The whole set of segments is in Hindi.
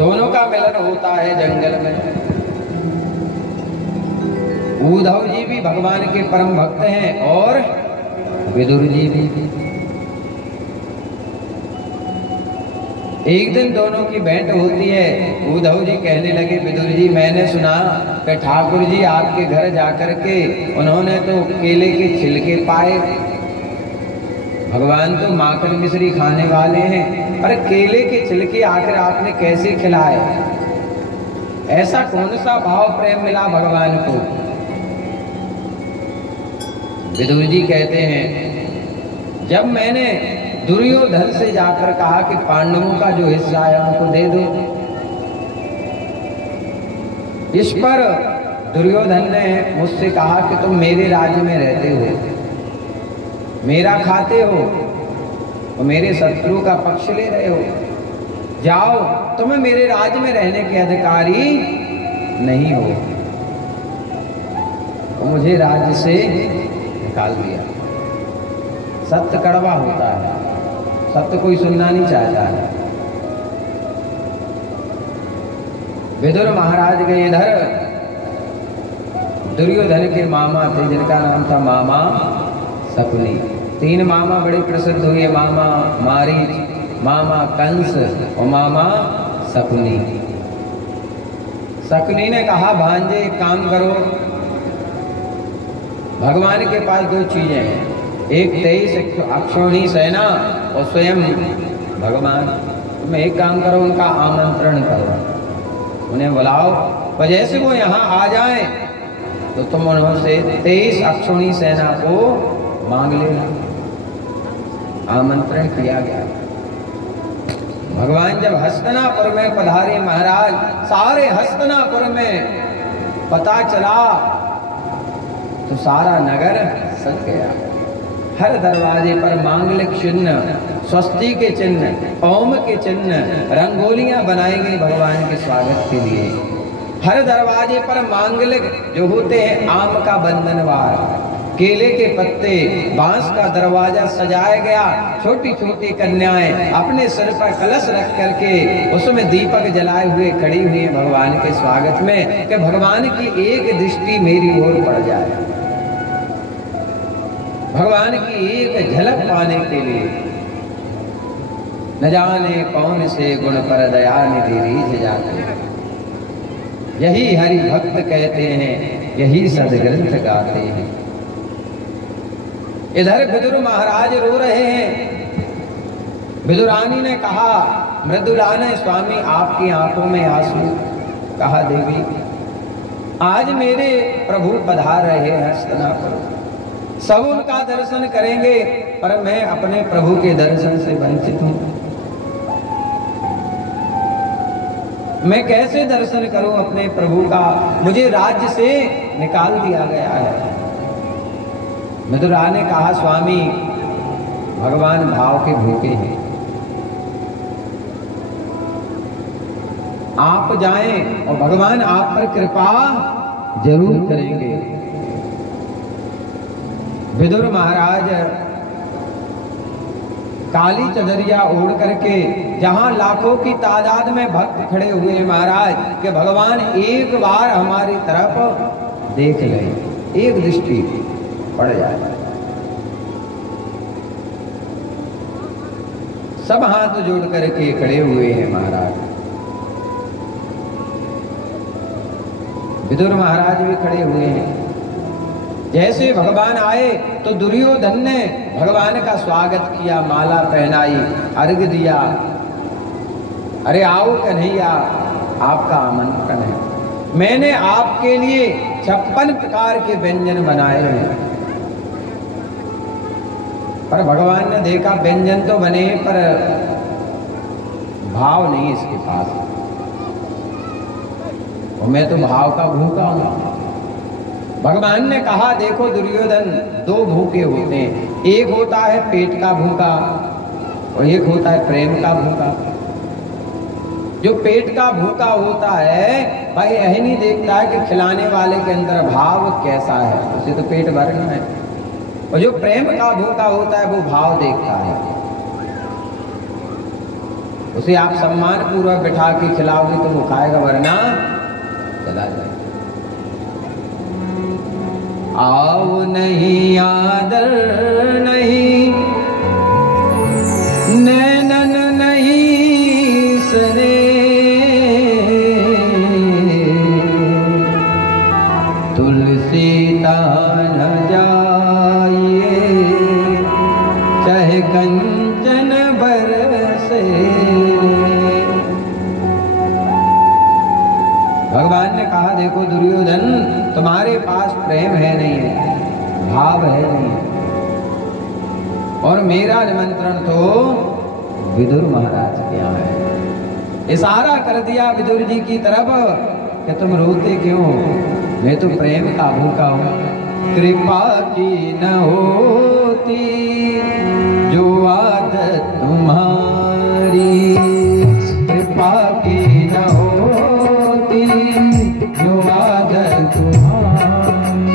दोनों का मिलन होता है जंगल में। उद्धव जी भी भगवान के परम भक्त हैं और विदुर जी भी। एक दिन दोनों की भेंट होती है। उद्धव जी कहने लगे, विदुर जी मैंने सुना कि ठाकुर जी आपके घर जाकर के उन्होंने तो केले के छिलके पाए। भगवान तो माखन मिश्री खाने वाले हैं, पर केले के छिलके आकर आपने कैसे खिलाए? ऐसा कौन सा भाव प्रेम मिला भगवान को? विदुर जी कहते हैं, जब मैंने दुर्योधन से जाकर कहा कि पांडवों का जो हिस्सा है उनको दे दो, इस पर दुर्योधन ने मुझसे कहा कि तुम मेरे राज्य में रहते हो, मेरा खाते हो और मेरे शत्रु का पक्ष ले रहे हो, जाओ, तुम्हें मेरे राज्य में रहने के अधिकारी नहीं हो। तो मुझे राज्य से निकाल दिया। सत्य कड़वा होता है, सत्य कोई सुनना नहीं चाहता है। विदुर महाराज गए इधर, दुर्योधन के मामा थे जिनका नाम था मामा शकुनी। तीन मामा बड़े प्रसिद्ध हुए, मामा मारीच, मामा कंस और मामा शकुनी। शकुनी ने कहा, भांजे एक काम करो, भगवान के पास दो चीजें हैं, एक 23 अक्षौणी सेना और स्वयं भगवान। तुम एक काम करो, उनका आमंत्रण करो, उन्हें बुलाओ, और जैसे वो यहाँ आ जाएं तो तुम उन्होंने 23 अक्षौणी सेना को मांग लेना। आमंत्रण किया गया। भगवान जब हस्तिनापुर में पधारे महाराज, सारे हस्तिनापुर में पता चला तो सारा नगर सज गया। हर दरवाजे पर मांगलिक चिन्ह, स्वस्ति के चिन्ह, ओम के चिन्ह, रंगोलियां बनाई गई भगवान के स्वागत के लिए। हर दरवाजे पर मांगलिक जो होते हैं, आम का बंधनवार, केले के पत्ते, बांस का दरवाजा सजाया गया। छोटी छोटी कन्याएं अपने सिर पर कलश रख करके उसमें दीपक जलाए हुए खड़ी हुई हैं भगवान के स्वागत में, कि भगवान की एक दृष्टि मेरी ओर पड़ जाए, भगवान की एक झलक पाने के लिए। न जाने कौन से गुण पर दया निधि रीझ जाते, यही हरि भक्त कहते हैं, यही सदग्रंथ गाते हैं। इधर विदुर महाराज रो रहे हैं। विदुरानी ने कहा, मृदुला ने, स्वामी आपकी आंखों में आंसू। कहा, देवी आज मेरे प्रभु पधार रहे हैं हस्तिनापुर, सब उनका दर्शन करेंगे, पर मैं अपने प्रभु के दर्शन से वंचित हूं। मैं कैसे दर्शन करूं अपने प्रभु का? मुझे राज्य से निकाल दिया गया है। मधुरा ने कहा, स्वामी भगवान भाव के भूखे हैं, आप जाएं और भगवान आप पर कृपा जरूर करेंगे। विदुर महाराज काली चदरिया ओढ़ करके, जहां लाखों की तादाद में भक्त खड़े हुए महाराज, कि भगवान एक बार हमारी तरफ देख लें, एक दृष्टि पड़ जाए। सब हाथ जोड़ करके खड़े हुए हैं महाराज। विदुर महाराज भी खड़े हुए हैं। जैसे भगवान आए तो दुर्योधन ने भगवान का स्वागत किया, माला पहनाई, अर्घ दिया। अरे आओ कन्हैया, आपका आमंत्रण है। मैंने आपके लिए 56 प्रकार के व्यंजन बनाए हैं। पर भगवान ने देखा व्यंजन तो बने, पर भाव नहीं इसके पास, और मैं तो भाव का भूखा हूं। भगवान ने कहा, देखो दुर्योधन, दो भूखे होते हैं, एक होता है पेट का भूखा और एक होता है प्रेम का भूखा। जो पेट का भूखा होता है भाई यही नहीं देखता है कि खिलाने वाले के अंदर भाव कैसा है, उसे तो पेट भरना है। और जो प्रेम का भूखा होता है वो भाव देखता है। उसे आप सम्मान पूर्वक बिठा के खिलाओगे तो वो खाएगा, वरना चला जाएगा। आओ नहीं आदर नहीं, नैनन नहीं सने, तुलसी तान जाइए चाहे कंचन बरसे। भगवान ने कहा देखो दुर्योधन, तुम्हारे पास प्रेम है नहीं है, भाव है नहीं है, और मेरा निमंत्रण तो विदुर महाराज के यहाँ है। इशारा कर दिया विदुर जी की तरफ कि तुम रोते क्यों, मैं तो प्रेम का भूखा हूँ। कृपा की न होती जो आदत तुम्हारी, कृपा की न होती जो आदत तुम्हारी,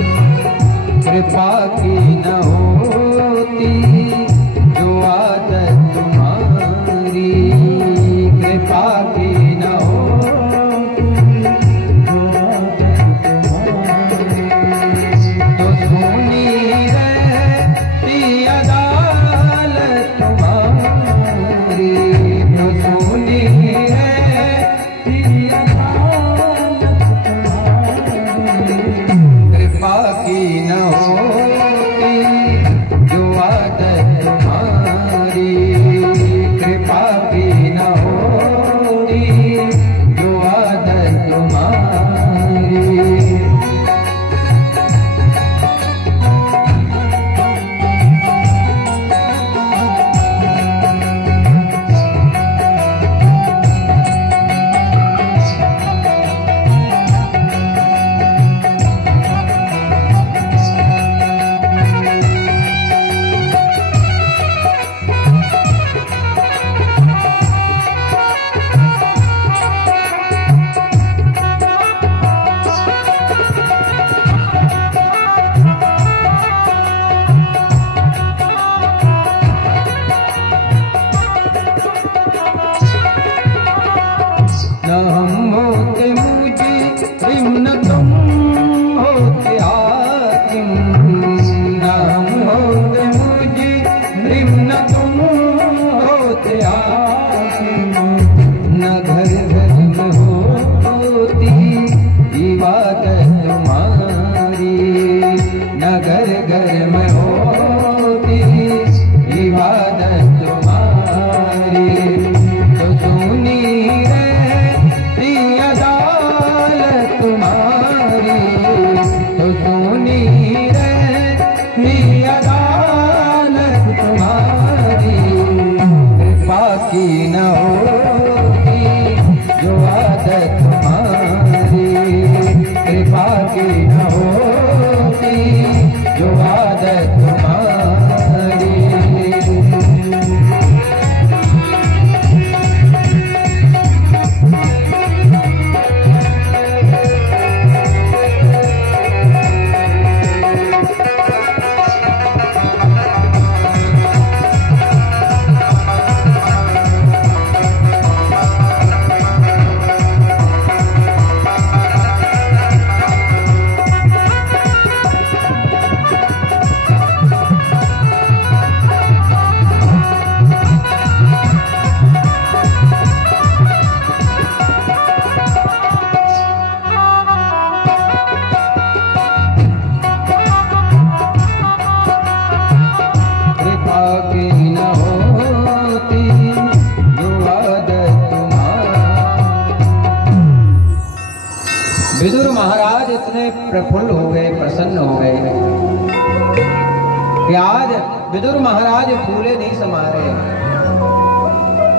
कृपा की न होती जो आदत तुम्हारी, कृपा की न होती जो आदत तुम्हारी, तो सुनी रहती अदालत तुम्हारी, तो सुनी रहती अदालत तुम्हारी, कृपा की न होती जो आदत तुम्हारी, कृपा की न होती जो आदत तुम्हारी। न हम होते मुजरिम न तुम होते हाकिम, न हम होते मुजरिम न तुम होते हाकिम, न घर घर में होती इबादत तुम्हारी, न घर घर में होती इबादत तुम्हारी, तो सुनी तुम्हारी, तो सुनी रहती अदालत तुम्हारी, कृपा की न होती जो आदत तुम्हारी, कृपा की न होती जो आदत तुम्हारी। विदुर महाराज इतने प्रफुल्ल हो गए, प्रसन्न हो गए कि आज विदुर महाराज फूले नहीं समा रहे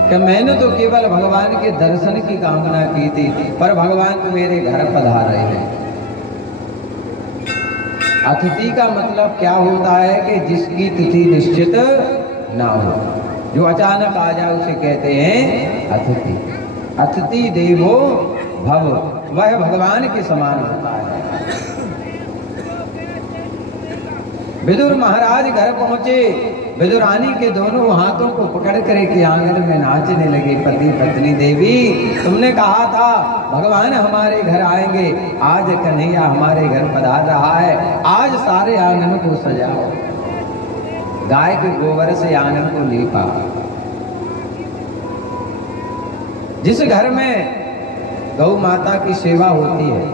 कि मैंने तो केवल भगवान के दर्शन की कामना की थी, पर भगवान तो मेरे घर पधार रहे हैं। अतिथि का मतलब क्या होता है कि जिसकी तिथि निश्चित ना हो, जो अचानक आ जाए उसे कहते हैं अतिथि। अतिथि देवो भव, वह भगवान के समान होता है। विदुर महाराज घर पहुंचे विदुरानी के दोनों हाथों को पकड़ कर के आंगन में नाचने लगे। पति पत्नी देवी, तुमने कहा था भगवान हमारे घर आएंगे, आज कन्हैया हमारे घर पधार रहा है, आज सारे आंगन को सजाओ। गाय के गोबर से आंगन को लीपा। जिस घर में गौ माता की सेवा होती है,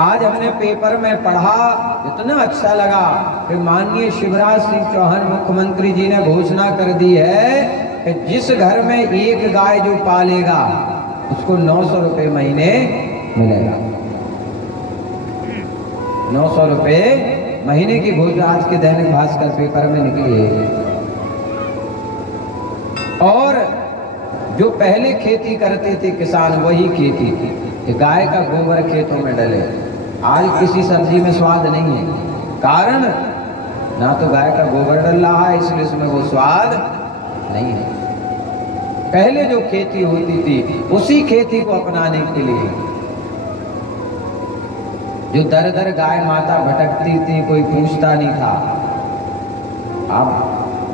आज हमने पेपर में पढ़ा, इतना अच्छा लगा कि माननीय शिवराज सिंह चौहान मुख्यमंत्री जी ने घोषणा कर दी है कि जिस घर में एक गाय जो पालेगा उसको 900 रुपये महीने मिलेगा। 900 रुपये महीने की घोषणा आज के दैनिक भास्कर पेपर में निकली है। और जो पहले खेती करते थे किसान, वही खेती थी, गाय का गोबर खेतों में डले। आज किसी सब्जी में स्वाद नहीं है, कारण ना तो गाय का गोबर डल रहा है, इसलिए उसमें वो स्वाद नहीं है। पहले जो खेती होती थी, उसी खेती को अपनाने के लिए जो दर दर गाय माता भटकती थी, कोई पूछता नहीं था। अब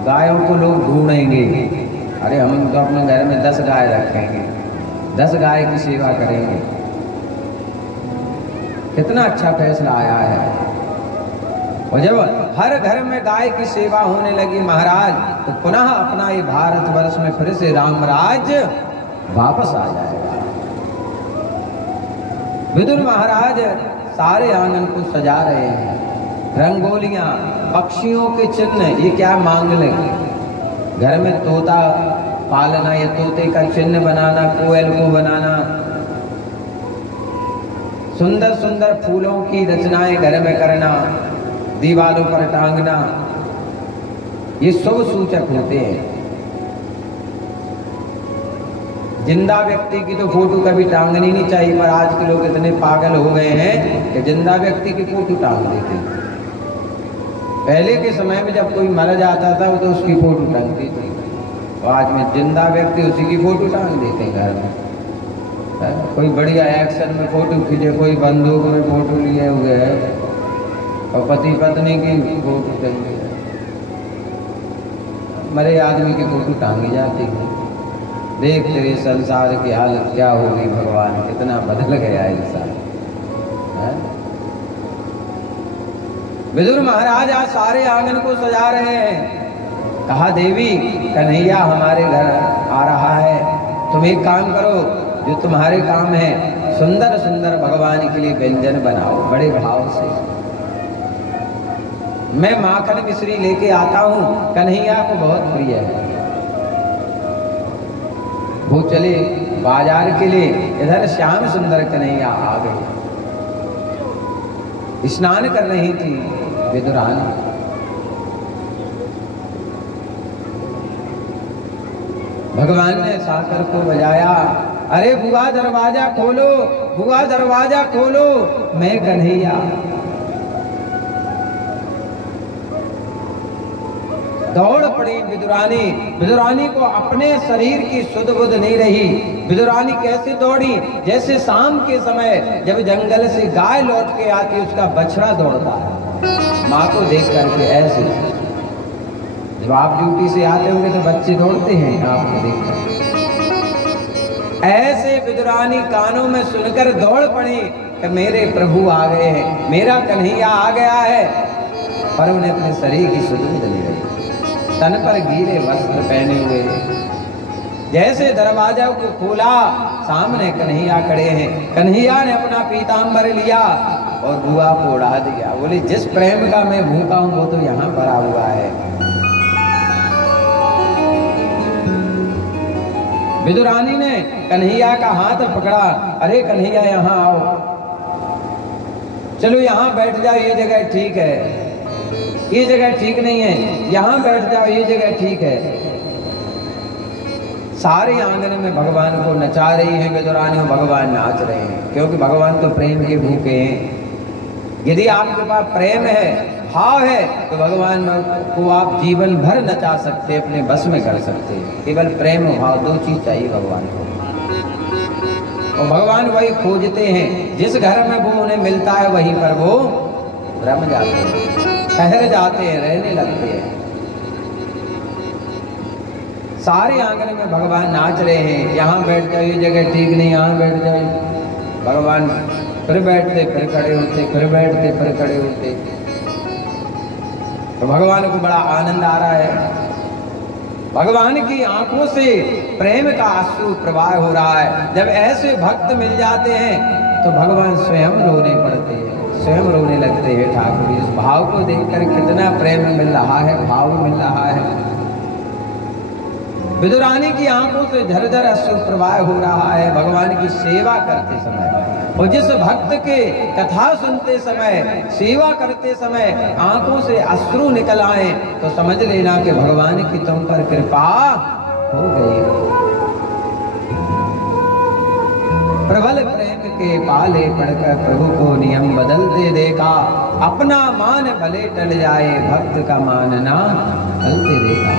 गायों को लोग ढूंढेंगे, अरे हम तो अपने घर में 10 गाय रखेंगे, 10 गाय की सेवा करेंगे। कितना अच्छा फैसला आया है। और जब हर घर में गाय की सेवा होने लगी महाराज, तो पुनः अपना ये भारतवर्ष में फिर से राम राज्य वापस आ जाएगा। विदुर महाराज सारे आंगन को सजा रहे हैं, रंगोलियां, पक्षियों के चिन्ह, ये क्या मांग लेंगे। घर में तोता पालना या तोते का चिन्ह बनाना, कोयल को बनाना, सुंदर सुंदर फूलों की रचनाएं घर में करना, दीवारों पर टांगना, ये शुभ सूचक होते हैं। जिंदा व्यक्ति की तो फोटो कभी टांगनी नहीं चाहिए, पर आज के लोग इतने पागल हो गए हैं कि जिंदा व्यक्ति की फोटो टांग देते हैं। पहले के समय में जब कोई मर जाता था तो उसकी फोटो टांगती थी, और आज में जिंदा व्यक्ति उसी की फोटो टांग देते हैं घर में। कोई बढ़िया एक्शन में फोटो खींचे, कोई बंदूक में फोटो लिए हुए है, और पति पत्नी की फोटो टंगी है, मरे आदमी की फोटो टांगी जाती है। देख तेरे संसार की हालत क्या होगी भगवान, कितना बदल गया इंसान। विदुर महाराज आज सारे आंगन को सजा रहे हैं। कहा देवी कन्हैया हमारे घर आ रहा है, तुम एक काम करो, जो तुम्हारे काम है, सुंदर सुंदर भगवान के लिए व्यंजन बनाओ बड़े भाव से। मैं माखन मिश्री लेके आता हूँ, कन्हैया को बहुत प्रिय है। वो चले बाजार के लिए, इधर श्याम सुंदर कन्हैया आ गए। स्नान कर रही थी विदुरानी। भगवान ने साकर को बजाया, अरे बुआ दरवाजा खोलो, बुआ दरवाजा खोलो, मैं कन्हैया। दौड़ पड़ी विदुरानी। विदुरानी को अपने शरीर की सुध बुध नहीं रही। विदुरानी कैसे दौड़ी, जैसे शाम के समय जब जंगल से गाय लौट के आती, उसका बछड़ा दौड़ता है माँ को देख करके। ऐसे जब आप ड्यूटी से आते होंगे तो बच्चे दौड़ते हैं आपको देख कर। ऐसे विदुरानी कानों में सुनकर दौड़ पड़ी कि मेरे प्रभु आ गए हैं, मेरा कन्हैया आ गया है। पर उन्हें अपने शरीर की सुध बुध नहीं रही। तन पर गीले वस्त्र पहने हुए, जैसे दरवाजा को खोला, सामने कन्हैया खड़े हैं। कन्हैया ने अपना पीताम्बर लिया और बुआ को उड़ा दिया। बोले जिस प्रेम का मैं भूखा हूं वो तो यहाँ पर आ हुआ है। विदुरानी ने कन्हैया का हाथ पकड़ा, अरे कन्हैया यहाँ आओ, चलो यहाँ बैठ जाओ, ये जगह ठीक है, ये जगह ठीक नहीं है, यहाँ बैठ जाओ, ये जगह ठीक है। सारे आंगन में भगवान को नचा रही हैं विदुरानी, और भगवान नाच रहे हैं, क्योंकि भगवान तो प्रेम के भूखे हैं। यदि आपके पास प्रेम है, भाव है, तो भगवान को आप जीवन भर नचा सकते, अपने बस में कर सकते हैं। केवल प्रेम और भाव, दो चीज चाहिए भगवान को। और भगवान वही खोजते हैं, जिस घर में वो उन्हें मिलता है वहीं पर वो रम जाते हैं, ठहर जाते हैं, रहने लगते हैं। सारे आंगन में भगवान नाच रहे हैं। यहाँ बैठ जाओ, ये जगह ठीक नहीं, यहाँ बैठ जाओ। भगवान फिर बैठते, फिर खड़े होते, फिर बैठते, फिर खड़े होते। तो भगवान को बड़ा आनंद आ रहा है। भगवान की आंखों से प्रेम का अश्रु प्रवाह हो रहा है। जब ऐसे भक्त मिल जाते हैं तो भगवान स्वयं रोने पड़ते हैं, स्वयं रोने लगते हैं। ठाकुर इस भाव को देखकर कितना प्रेम मिल रहा है, भाव मिल रहा है। विदुरानी की आंखों से झरझर अश्रु प्रवाह हो रहा है भगवान की सेवा करते समय। और जिस भक्त के कथा सुनते समय, सेवा करते समय आंखों से अश्रु निकल आए तो समझ लेना कि भगवान की तुम पर कृपा हो गई। प्रबल प्रेम के पाले पड़कर प्रभु को नियम बदलते देखा। अपना मान भले टल जाए, भक्त का मानना टलते देखा।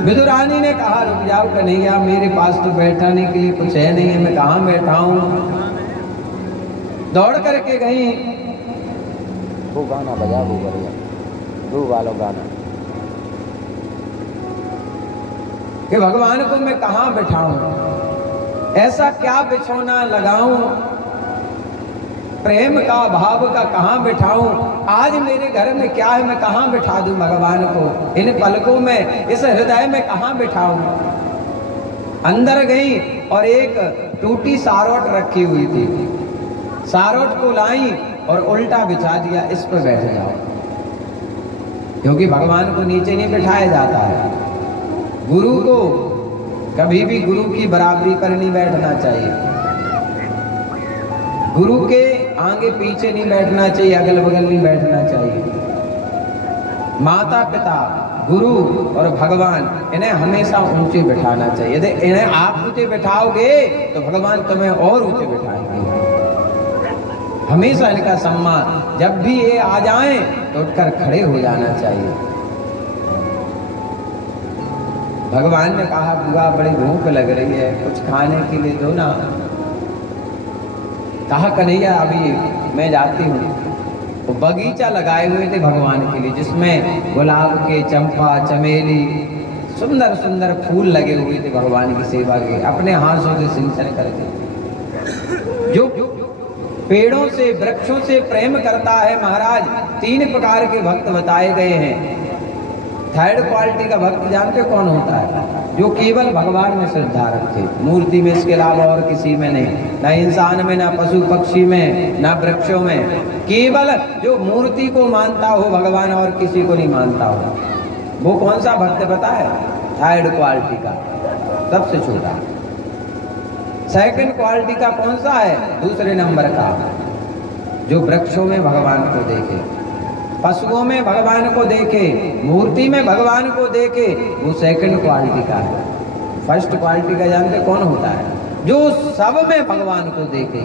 विदुरानी ने कहा, रुक जाओ कन्हैया, मेरे पास तो बैठाने के लिए कुछ है नहीं है, मैं कहाँ बैठा हूँ। दौड़ करके गई। वो गाना बजा, वो बढ़िया दो वालों गाना कि भगवान को मैं कहाँ बैठाऊं, ऐसा क्या बिछौना लगाऊं, प्रेम का भाव का कहाँ बिठाऊं। आज मेरे घर में क्या है, मैं कहाँ बिठा दूं भगवान को, इन पलकों में, इस हृदय में कहाँ बिठाऊं। अंदर गई और एक टूटी सारोट रखी हुई थी, सारोट को लाई और उल्टा बिछा दिया, इस पर बैठ जाओ। क्योंकि भगवान को नीचे नहीं बिठाया जाता है। गुरु को कभी भी गुरु की बराबरी पर नहीं बैठना चाहिए। गुरु के आगे पीछे नहीं बैठना चाहिए, अगल बगल नहीं बैठना चाहिए। माता पिता, गुरु और भगवान, इन्हें हमेशा ऊंचे बिठाना चाहिए। यदि इन्हें आप ऊंचे बिठाओगे तो भगवान तुम्हें और ऊंचे बिठाएंगे। हमेशा इनका सम्मान, जब भी ये आ जाएं तो उठकर खड़े हो जाना चाहिए। भगवान ने कहा, बुआ बड़ी भूख लग रही है, कुछ खाने के लिए दो ना। कहा, कन्हैया अभी मैं जाती हूँ। तो बगीचा लगाए हुए थे भगवान के लिए, जिसमें गुलाब के, चंपा, चमेली, सुंदर सुंदर फूल लगे हुए थे भगवान की सेवा के। अपने हाथों से सिंचन करके, जो पेड़ों से, वृक्षों से प्रेम करता है महाराज, 3 प्रकार के भक्त बताए गए हैं। थर्ड क्वालिटी का भक्त जानते कौन होता है? जो केवल भगवान में श्रद्धा रखे, मूर्ति में, इसके अलावा और किसी में नहीं, ना इंसान में, ना पशु पक्षी में, ना वृक्षों में। केवल जो मूर्ति को मानता हो भगवान, और किसी को नहीं मानता हो, वो कौन सा भक्त पता है? थर्ड क्वालिटी का, सबसे छोटा। सेकंड क्वालिटी का कौन सा है? दूसरे नंबर का, जो वृक्षों में भगवान को देखे, पशुओं में भगवान को देखे, मूर्ति में भगवान को देखे, वो सेकंड क्वालिटी का है। फर्स्ट क्वालिटी का जानते कौन होता है? जो सब में भगवान को देखे,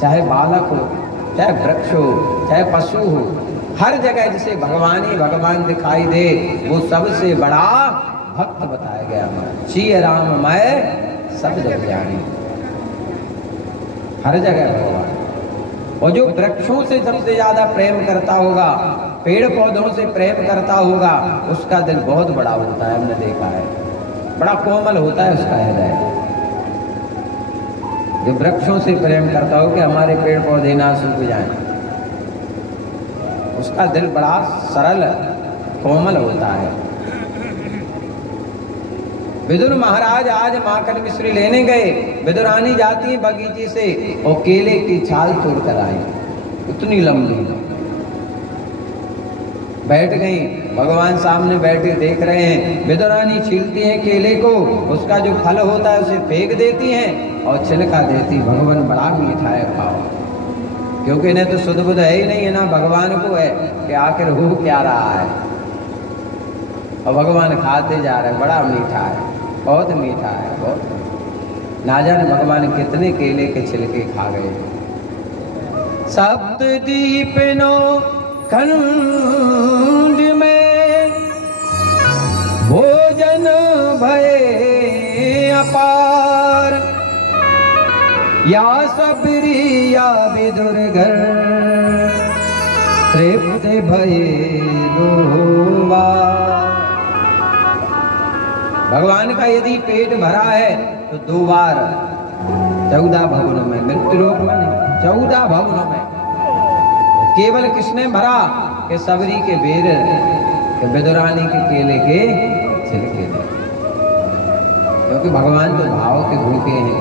चाहे बालक हो, चाहे वृक्ष हो, चाहे पशु हो, हर जगह जिसे भगवान ही भगवान दिखाई दे, वो सबसे बड़ा भक्त बताया गया। श्री राम मैं सब जग जानी, हर जगह भगवान। और जो वृक्षों से सबसे ज्यादा प्रेम करता होगा, पेड़ पौधों से प्रेम करता होगा, उसका दिल बहुत बड़ा होता है। हमने देखा है, बड़ा कोमल होता है उसका हृदय। जो वृक्षों से प्रेम करता हो कि हमारे पेड़ पौधे ना सूख जाएं, उसका दिल बड़ा सरल, कोमल होता है। विदुर महाराज आज माखन मिश्री लेने गए। विदुरानी जाती बगीचे से और केले की छाल तोड़ कर आई, इतनी लंबी। बैठ गई, भगवान सामने बैठे देख रहे हैं। विदुरानी छीलती हैं केले को, उसका जो फल होता है उसे फेंक देती हैं और छिलका देती। भगवान बड़ा मीठा है खाओ, क्योंकि इन्हें तो शुद्ध बुद्ध है ही नहीं है ना, भगवान को है कि आखिर हो क्या रहा है। और भगवान खाते जा रहे हैं, बड़ा मीठा है, बहुत मीठा है, बहुत। ना जाने भगवान कितने केले के छिलके खा गए। सप्त दीपनो खंड में भोजन भये अपार, या सबरी या विदुर घर तृप्त भये लोवा। भगवान का यदि पेट भरा है तो 2 बार 14 भवनों में, मृत्यु लोक में नहीं, 14 भवनों में। केवल किसने भरा कि सबरी के बेर के विदुरानी के केले के छिलके ने, क्योंकि भगवान तो भाव के भूखे हैं।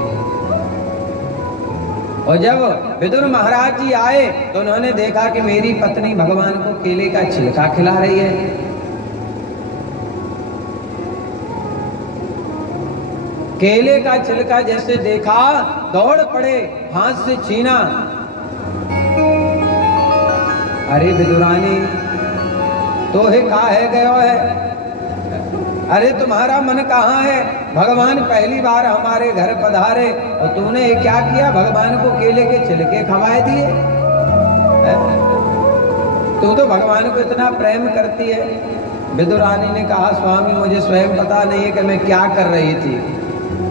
और जब विदुर महाराज जी आए तो उन्होंने देखा कि मेरी पत्नी भगवान को केले का छिलका खिला रही है। केले का छिलका जैसे देखा दौड़ पड़े, हाथ से छीना। अरे विदुरानी तो है कहा है गयो है, अरे तुम्हारा मन कहाँ है? भगवान पहली बार हमारे घर पधारे और तूने ये क्या किया? भगवान को केले के छिलके खवाए दिए। तू तो भगवान को इतना प्रेम करती है। विदुरानी ने कहा स्वामी मुझे स्वयं पता नहीं है कि मैं क्या कर रही थी,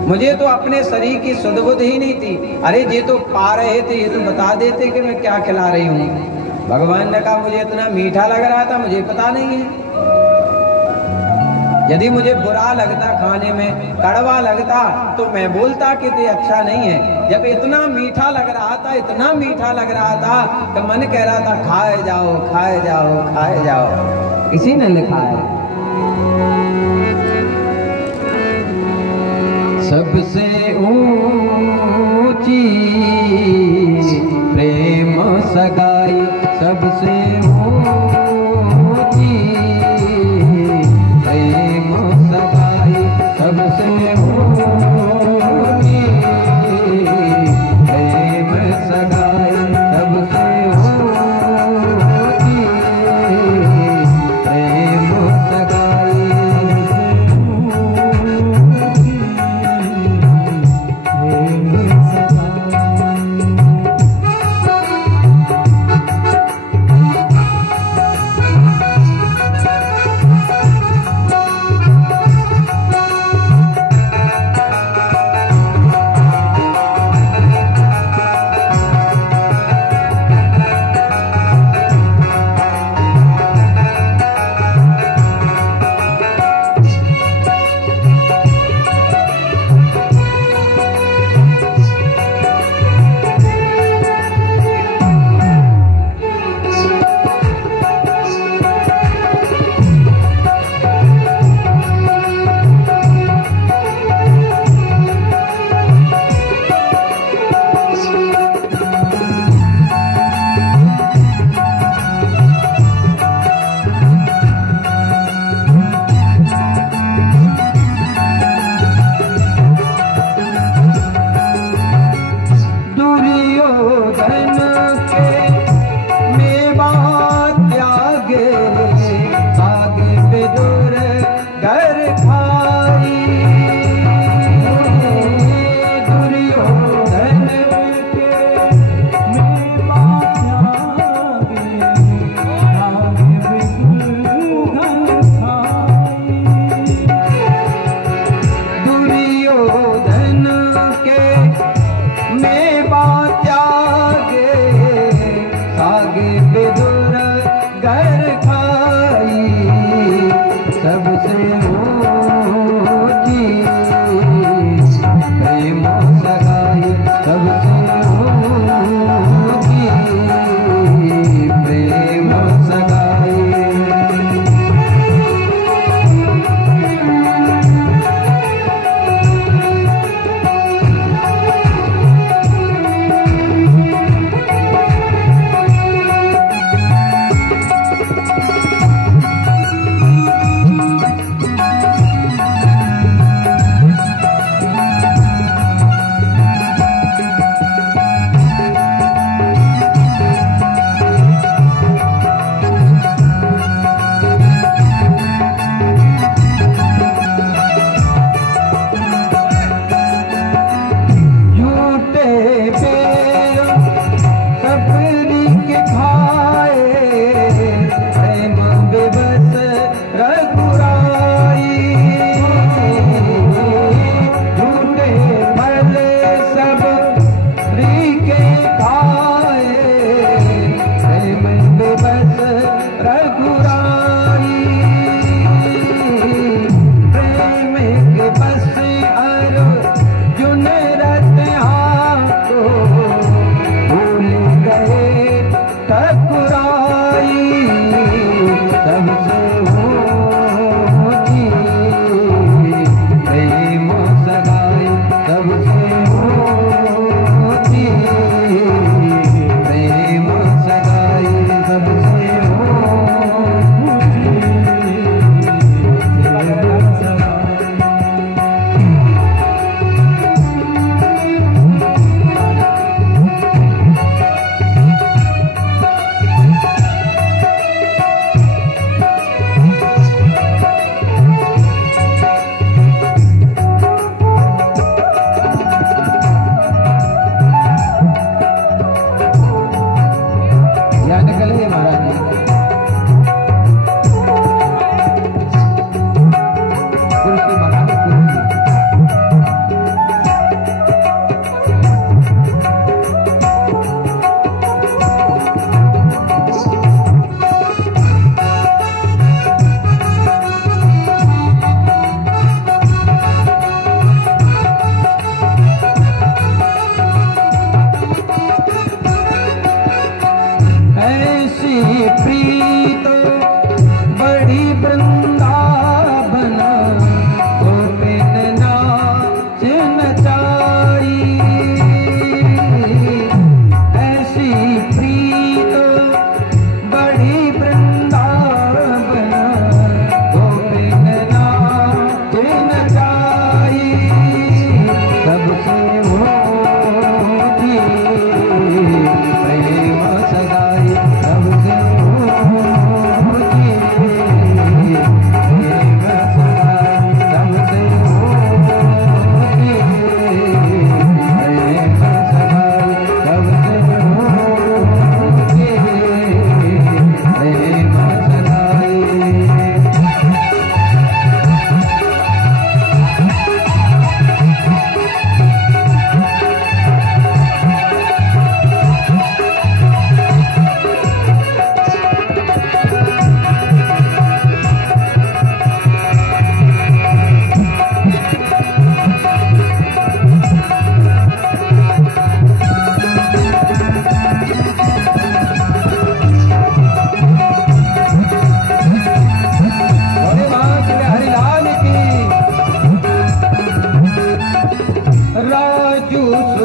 मुझे तो अपने शरीर की सुध-बुध ही नहीं थी। अरे ये तो पा रहे थे, ये तो बता देते कि मैं क्या खिला रही हूँ। भगवान ने कहा मुझे इतना मीठा लग रहा था, मुझे पता नहीं है। यदि मुझे बुरा लगता, खाने में कड़वा लगता, तो मैं बोलता कि ये अच्छा नहीं है। जब इतना मीठा लग रहा था, इतना मीठा लग रहा था तो मन कह रहा था खाए जाओ, खाए जाओ, खाए जाओ। इसी ने लिखा है सबसे ऊंची प्रेम सगाई, सबसे ऊंची प्रेम सगाई, सबसे ऊंची प्रेम सगाई, सबसे ऊंची प्रेम सगाई।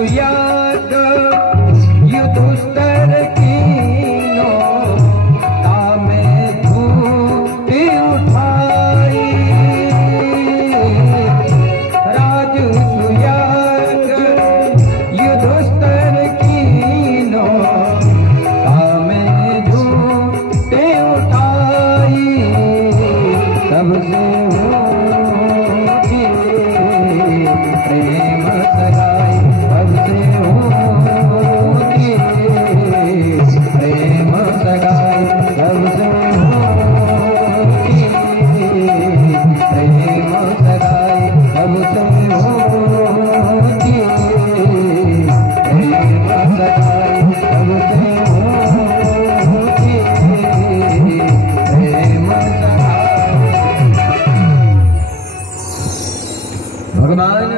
सुयाग युधिष्ठिर कीनो तामे धूति उठाई। राज सुयाग युधिष्ठिर कीनो तामे धूति उठाई। सबसे प्रेम सगाई, सबसे होती प्रेम सगाई, सबसे होती प्रेम सगाई, सबसे होती प्रेम सगाई, सबसे होती प्रेम सगाई। भगवान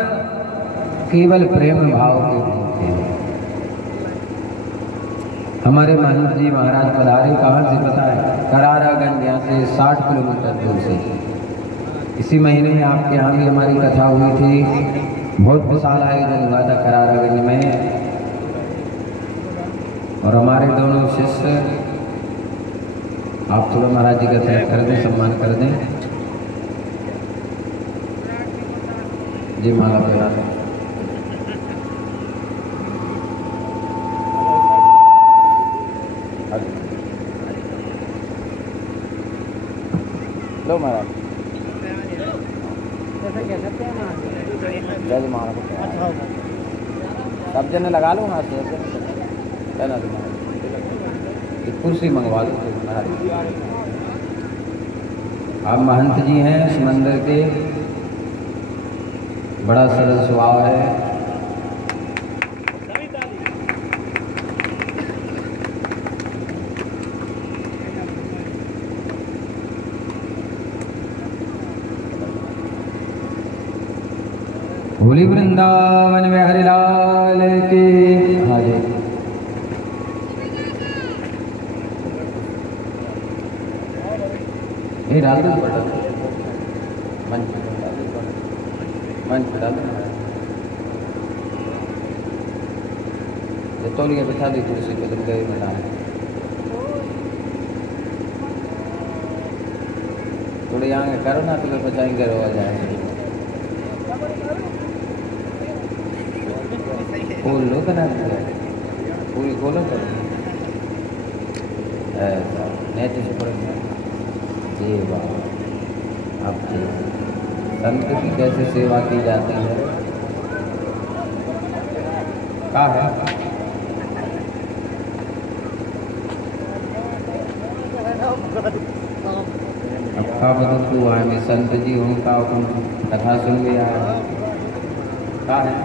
केवल प्रेम भाव के थे। हमारे महंत जी महाराज पधारे कहाँ से पता है? करारागंज यहाँ से 60 किलोमीटर दूर से। इसी महीने में आपके यहाँ भी हमारी कथा हुई थी। बहुत विशाल आयोजन हुआ था करारागंज में। और हमारे दोनों शिष्य, आप थोड़ा महाराज जी का त्याग कर दें, सम्मान कर दें जी। माला पहरा दें। लो महाराज जय महाराज। सब जने लगा लो हाथ से। एक कुर्सी मंगवा लो महाराज। आप महंत जी हैं इस मंदिर के, बड़ा सरल स्वभाव है। भोली वृंदावन में हरिलाल की। हाँ जी। नहीं डाल दो बटन, मंच पे डाल दो, मंच पे डाल दो। ये तौलिया बिठा दी कुर्सी पे, तुम गए में डाल। थोड़े यहाँ करो ना, तुम्हें बचाएंगे रोज जाएंगे। खोल लो बना, पूरी खोलो तो ऐसा नहीं तो पड़ेगा। ये बात अब संत की कैसे सेवा की जाती है क्या है? अब का बदल तू आए में संत जी हूँ का कथा सुन लिया है क्या है?